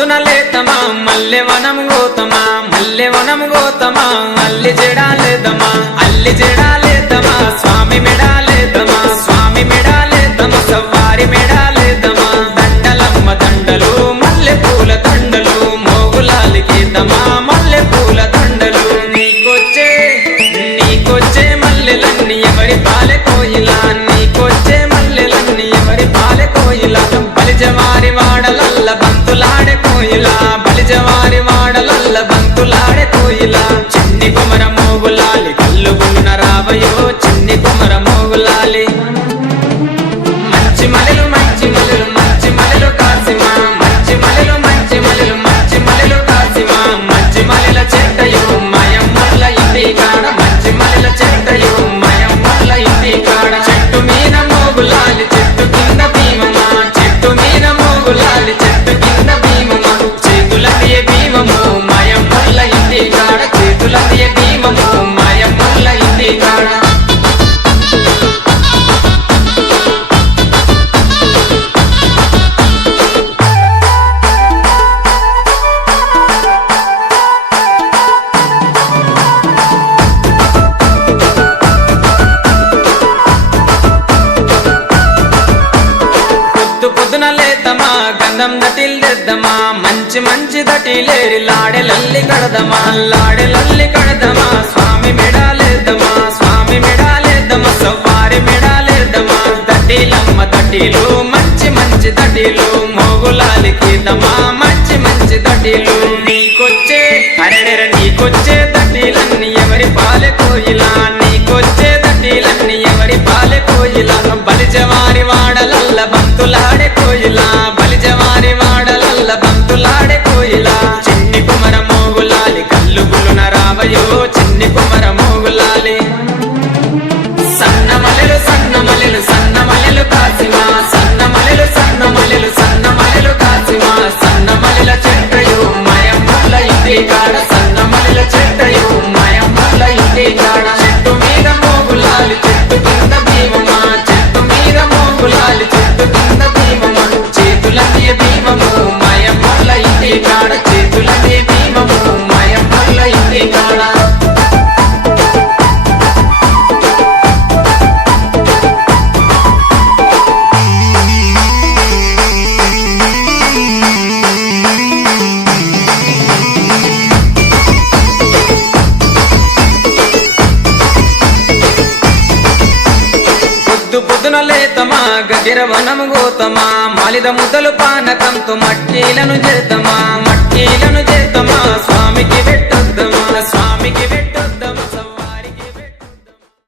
పొద్దున లేతమా మల్లె వనం గోతమా మల్లె వనం గోతమా అల్లి జడాలేదమా అల్లి జడాలేదమా స్వామి మెడాలేదమా స్వామి మెడాలేదమా సవ్వారి మెడాలేదమా దండలమ్మ దండలు మల్లె పూల దండలు మోగులాలికేదమా మల్లె పూల దండలు నీకొచ్చే మల్లెలన్నీ ఎవరి పాలె కోయిలా నీకొచ్చే మల్లెలన్నీ ఎవరి పాలె కోయిలా బలిజవారి వాడలల్ల బంతులాడే కోయిలా బలిజవారి వాడలల్ల బంతులాడే కోయిలా చిన్ని కుమర మోగులాలి కళ్ళు గున్న రావయో చిన్ని కుమర మోగులాలి మంచి మలెలు మంచి మలెలు మంచి మలెలు కాసిమా మంచి మలెలు మంచి మలెలు మంచి మలెలు కాసిమా మంచి మలెల చెట్టయో మయమ్మల్ల ఇంటి కాడ మంచి మలెల చెట్టయో మయమ్మల్ల ఇంటి కాడ చెట్టు మీద మోగులాలి చెట్టు కింద భీమమా చెట్టు మీద మోగులాలి చెట్టు కింద భీమమా చేతులదియ భీమము మయమ్మల్ల ఇంటి కాడ చేతులదియ భీమము మయమ్మల్ల ఇంటి కాడ పొద్దున లేతమా గంధం దటిల్దెద్దమా మంచి మంచి దటిలేరి లాడెలల్లి కడదమా లాడెలల్లి కడదమా స్వామి మెడాలేద్దమా స్వామి మెడాలేద్దమా సవ్వారి మెడాలేద్దమా దటిలమ్మ దటిలు మంచి మంచి దటిలు మోగులాలికేదమా మంచి మంచి దటిలు నీకొచ్చే అరెడెర నీకొచ్చే దటిలన్నీ ఎవరి పాలె కోయిలా నీకొచ్చే దటిలన్నీ ఎవరి పాలె కోయిలా బలిజవారి వాడలల్ల బంతులాడే కోయిలా బలిజవారి వాడలల్ల బంతులాడే కోయిలా చిన్ని కుమర మోగులాలి కళ్ళు గులున రావయో చిన్ని కుమర మోగులాలి సన్న మలెలు సన్న మలెలు సన్న మలెలు కాసిమా సన్న మలెలు సన్న మలెలు సన్న మలెలు కాసిమా సన్న మలెల చెట్టయో మయమ్మల్ల ఇంటి కాడ సన్న మలెల చెట్టయో మయమ్మల్ల ఇంటి కాడ చెట్టు మీద మోగులాలి చెట్టు కింద భీమమా చెట్టు మీద మోగులాలి చెట్టు కింద భీమమా చేతులదియ భీమము మయమ్మల్ల ఇంటి కాడ చేతులదియ భీమము మయమ్మల్ల ఇంటి కాడ పొద్దున లేతమా గగిర వనము గోతమా మాలిద ముద్దలు పానకంతో మట్టీలను చేద్దామా